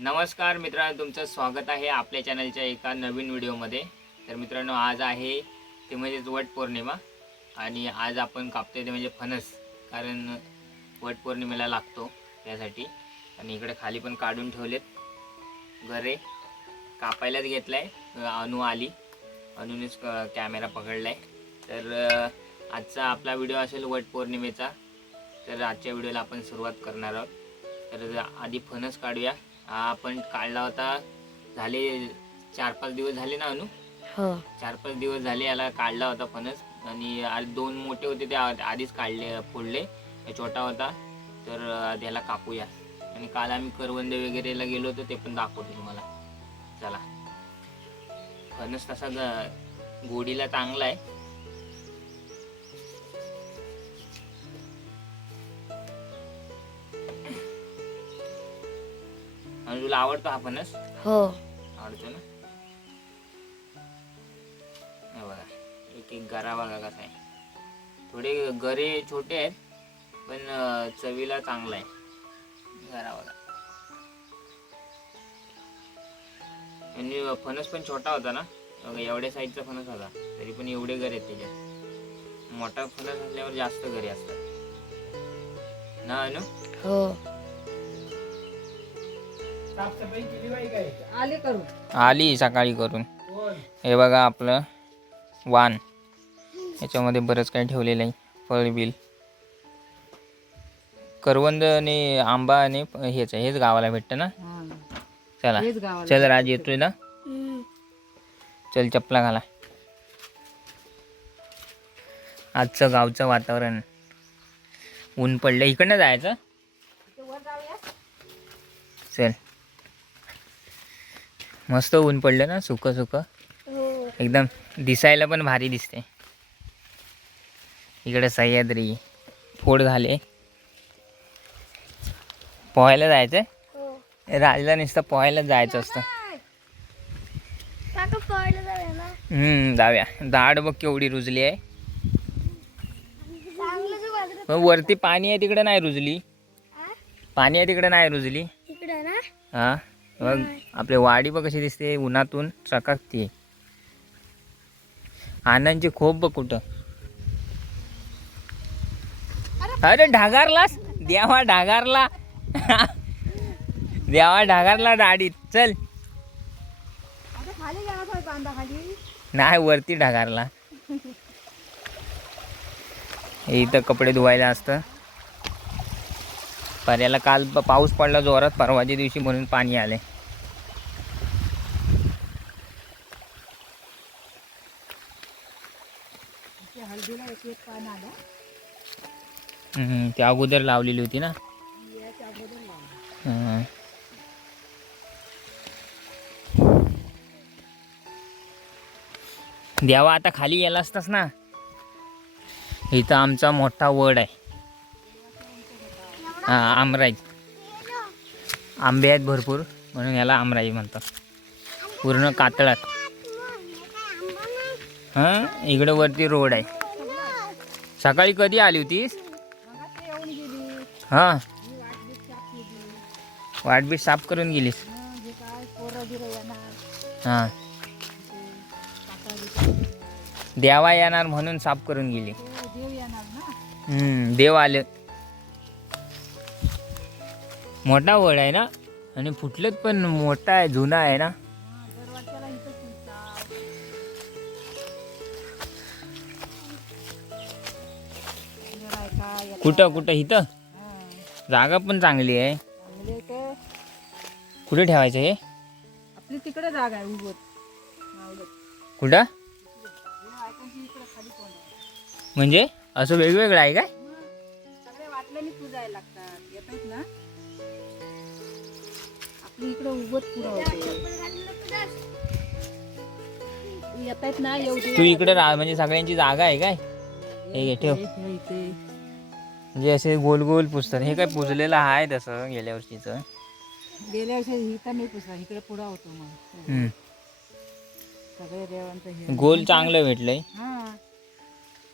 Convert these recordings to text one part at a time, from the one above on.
नमस्कार मित्रांनो तुमचं स्वागत आहे आपल्या चॅनलच्या एका नवीन व्हिडिओमध्ये. तर मित्रांनो आज आहे ते म्हणजेच वट पौर्णिमा आणि आज आपण कापतोय ते म्हणजे फणस कारण वट पौर्णिमेला लागतो त्यासाठी आणि इकडे खाली पण काढून ठेवलेत. गरे कापायलाच घेतलाय अनु आली. अनुनेच क- कॅमेरा पकडलाय. तर आजचा आपला व्हिडिओ असेल वट पौर्णिमेचा. तर आजच्या व्हिडिओला आपण सुरुवात करणार आहोत. तर आधी फणस काढूया. आपण काढला होता. झाले चार पाच दिवस झाले ना अनु? हो. चार पाच दिवस झाले याला काढला होता फणस. आणि आज दोन मोठे होते ते आधीच काढले फोडले. छोटा होता. तर त्याला कापूया. आणि काल आम्ही करवंदे वगैरेला गेलो होतो ते पण दाखवतो तुम्हाला. चला. फणस तसा गोडीला चांगला आहे. तुला आवडतो हा फणस? हो. आवडतो ना? हे बघा एक एक गरा बघा कसा आहे. थोडे गरे छोटे आहेत पण चवीला चांगला आहे. गरा बघा. आणि फणस पण छोटा होता ना? बघा, एवढ्या साईजचा फणस होता. तरी पण एवढे गरे आहेत त्याच्यात. मोठा फणस असल्यावर जास्त गरे असतात. ना अनु? हो. आले करू आली सकाळी करून. हे बघा आपलं वान. याच्यामध्ये बरंच काही ठेवलेलं आहे. फळबिल करवंद आणि आंबा आणि प- हेच आहे. हेच गावाला भेटतं ना? चला. हेच गावाला चल राज येतोय ना? चल चपला घाला. आजचं गावचं वातावरण. ऊन पडलं इकडनं जायचं? चल. मस्त ऊन पडलं ना सुक सुक. एकदम दिसायला पण भारी दिसते. इकडे सह्याद्री फोड झाले पोहायला जायचंय? राजला नुसतं पोहायला जायचं असतं. हम्म जाऊया. दाढ बघ केवढी रुजली आहे. वरती पाणी आहे तिकडे नाही रुजली. पाणी आहे तिकडे नाही रुजली. हा. बघ आपली वाडी बघ कशी दिसते उन्हातून चकाकते. आनंदची खोप बघ कुठं. अरे ढागारलास? देवा ढागारला. देवा ढागारला दाढीत. चल. नाही वरती ढगारला. इथं कपडे धुवायला असतं. पर्याला काल पाऊस पडला जोरात परवाच्या दिवशी म्हणून पाणी आले. ते अगोदर लावलेली होती ना. देवा आता खाली गेला असतास ना? इथं आमचा मोठा वड आहे. आमराई. आंबे आहेत भरपूर म्हणून याला आमराई म्हणतात. पूर्ण कातळात. हां इकडं वरती रोड आहे. सकाळी कधी आली होतीस? हां. वाटबीट साफ करून गेलीस? हां. देवा येणार म्हणून साफ करून गेली. देव देव आले. मोठा वड आहे ना? आणि फुटलेत पण मोठा आहे जुना आहे ना? कुठं कुठं? इथं? जागा पण चांगली आहे. कुठे ठेवायचं हे? आपली तिकडे जागा आहे कुठं? म्हणजे असं वेगवेगळं आहे काय? इकडे उभत पुढं होते. येत आहेत ना येऊ दे. तू इकडे राहा म्हणजे सगळ्यांची जागा आहे काय? हे घे, ठेव. हे- हे इथे. म्हणजे असे गोल गोल पुसतात. हे काय पुजलेलं आहे तसं गेल्या वर्षीचं? गेल्या वर्षी इथं नाही पुसला इकडे पुढं होतो मग. हम्म. देवांचं हे. गोल चांगलं भेटलंय. हा.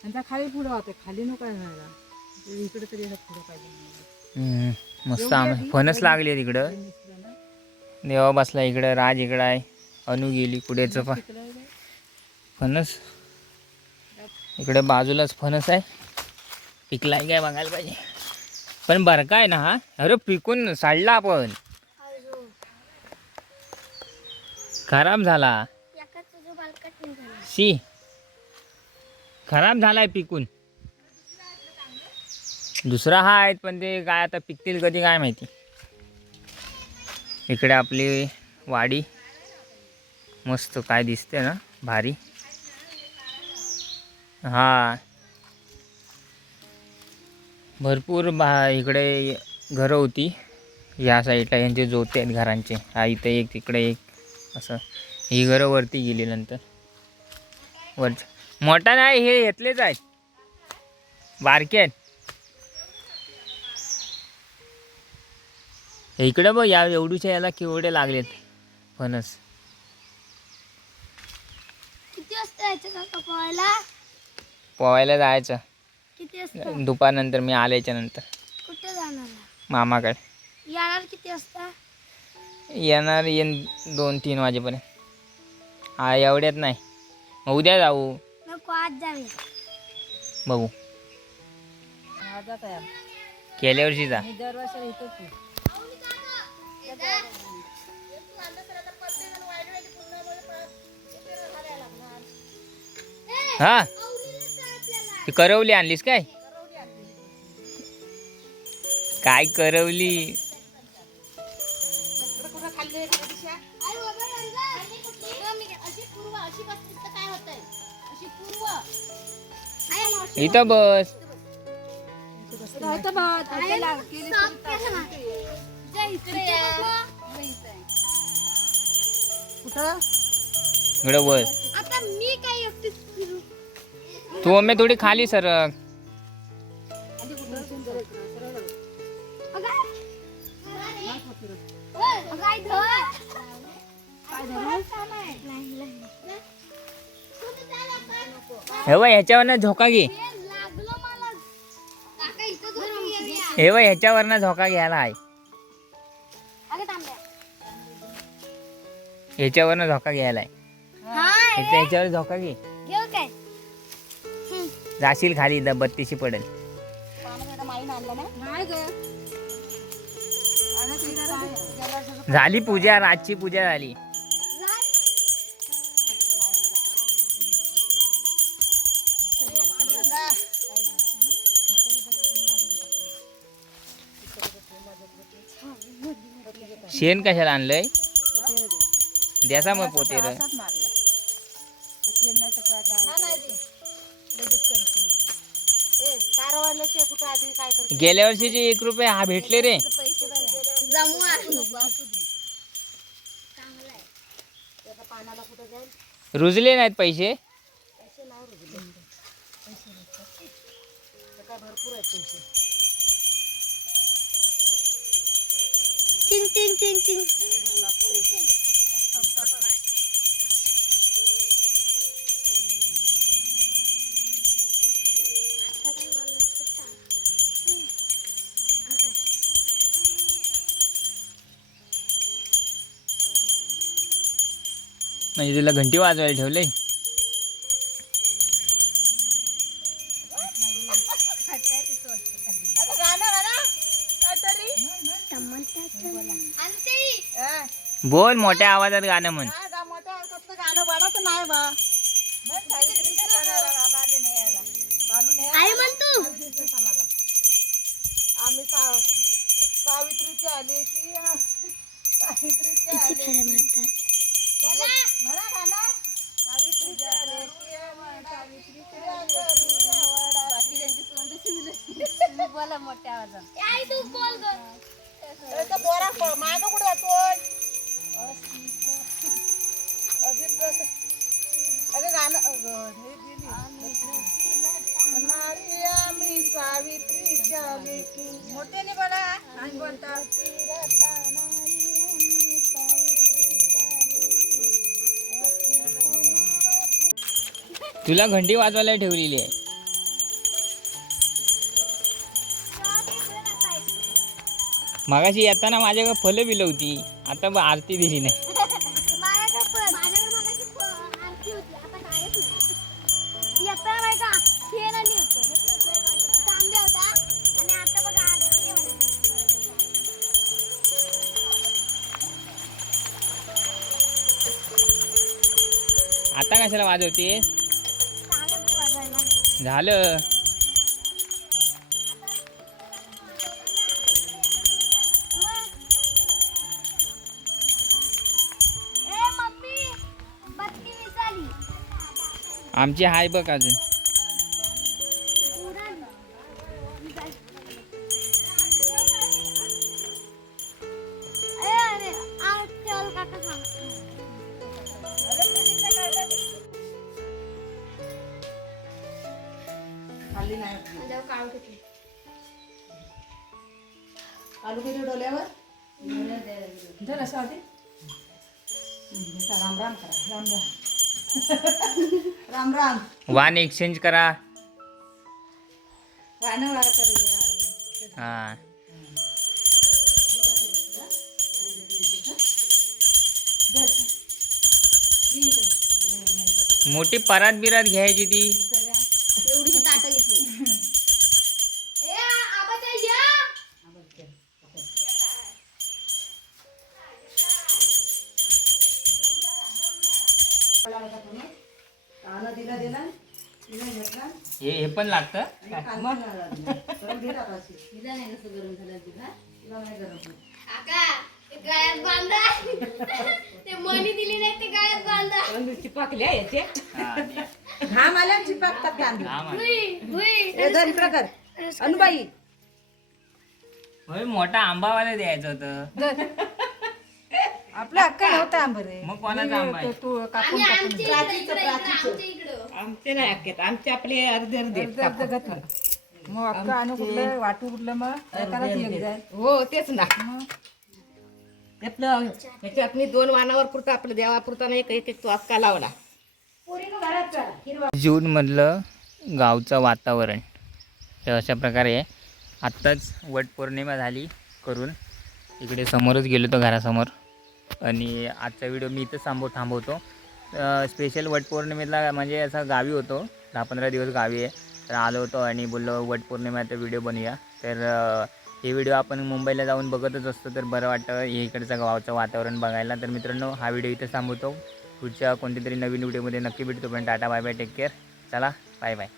त्यांचा खाली पुढं होते खाली नको इकडे तरी असं पुढं पाहिजे. हम्म, मस्त आम फणस लागली आहे तिकडं. देवा बसला इकडं राज इकडं आहे. अनु गेली पुढेच पण फणस. इकडे बाजूलाच फणस आहे. पिकलाय काय बघायला पाहिजे. पण बरं काय ना हा? अरे पिकून साडला आपण. खराब झाला. शी. खराब झालाय पिकून. दुसरा हा आहेत पण ते काय आता पिकतील कधी काय माहिती. इकडे आपली वाडी. मस्त काय दिसते ना भारी. हा. भरपूर बा इकडे घरं होती. या साईडला यांचे जोते आहेत घरांचे. हा इथं एक तिकडे एक. असं. ही घरं वरती गेली नंतर. वरच. मोठा नाही हे घेतलेच आहेत. बारके आहेत. इकडे बघ या एवढूच्या याला केवढे लागलेत. फणस. किती वाजता यायचं काका पोहायला? पोहायला जायचं. किती वाजता? दुपारनंतर मी आल्याच्यानंतर. कुठे जाणार? मामाकडे. येणार किती वाजता? येणार येईन दोन तीन वाजेपर्यंत. हा एवढ्यात नाही. मग उद्या जाऊ. नको आज जाऊया. बघू. माझा काय गेल्या वर्षी जा. मी येतोच. हा? ती करवली आणलीस काय? काय करवली? इथं बस. कुठं? इकडं बस आता मी काय एकटीच फिरू? तू मम्मी थोडी खाली सरक काय हे बघ ह्याच्यावरनं झोका घे. हे बघ ह्याच्यावरनं झोका घ्यायला आहे ह्याच्यावरनं झोका घ्यायला आहे. ह्याच्यावर झोका घे. घेऊ काय? जाशील खाली द बत्तीशी पडेल. झाली पूजा रातची पूजा झाली. शेण कशाला आणलंय? द्यासा मग पोतेर असाच मारला. ते शेणाचं काय काय गेल्या वर्षीचे एक रुपये हा भेटले रे. रुजले नाहीत पैसे. टिंग टिंग टिंग टिंग. म्हणजे तुला घंटी वाजवायला ठेवलंय बोल मोठ्या आवाजात गाणं म्हण. आम्ही सावित्रीची आली की सावित्रीची आली म्हणा गाणं. बाकी त्यांची तोंड शिवले. बोला मोठ्या आवाजात आई तू बोल ग कुठे गाणं हे आम्ही सावित्रीच्या मोठ्याने बोला आणि बोलता तुला घंटी वाजवायला ठेवलेली आहे. मगाशी येताना माझ्याकडे फलं बिलं होती. आता आरती दिली नाही. आता कशाला वाजवते झालं. आमची हाय बघ अजून. राम राम करा राम राम राम राम वान एक्सचेंज करा गाणं वाळ करूया हा. मोठी परात बिरात घ्यायची ती नाही ते गळ्यात बांधा. चिपकल्या याचे हा. घाम चिपकतात हा, हे धर इकडं कर. अनुबाई. होय मोठा आंबावाला द्यायचं होतं. आपला हक्क नव्हता आंबरे मग कोणाचा आंबा आहे? तू आमच्या इकडं आमचे नाही हक्केत आमचे आपले अर्धे अर्धे मग अक्का आणि कुठलं? वाटू कुठलं मग? एकालाच एक हो तेच ना. आपलं ह्याच्यात मी दोन वानावर पुरता आपलं देवापुरता एक एक एक तो अक्का लावला. जूनमधलं गावचं वातावरण. हे अशा प्रकारे आहे आत्ताच वटपौर्णिमा झाली करून. इकडे समोरच गेलो होतो घरासमोर. आणि आजचा व्हिडिओ मी इथंच थांबव थांबवतो. स्पेशल वटपौर्णिमेला म्हणजे असं गावी होतो. दहा पंधरा दिवस गावी आहे. तर आलो होतो आणि बोललो वटपौर्णिमेचा व्हिडिओ बनवूया. तर हे व्हिडिओ आपण मुंबईला जाऊन बघतच असतो. तर बरं वाटतं हे इकडचं गावचं वातावरण बघायला. तर मित्रांनो हा व्हिडिओ इथं थांबवतो. पुढच्या कोणत्या तरी नवीन व्हिडिओमध्ये नक्की भेटतो. पण Tata bye bye take care चला बाय बाय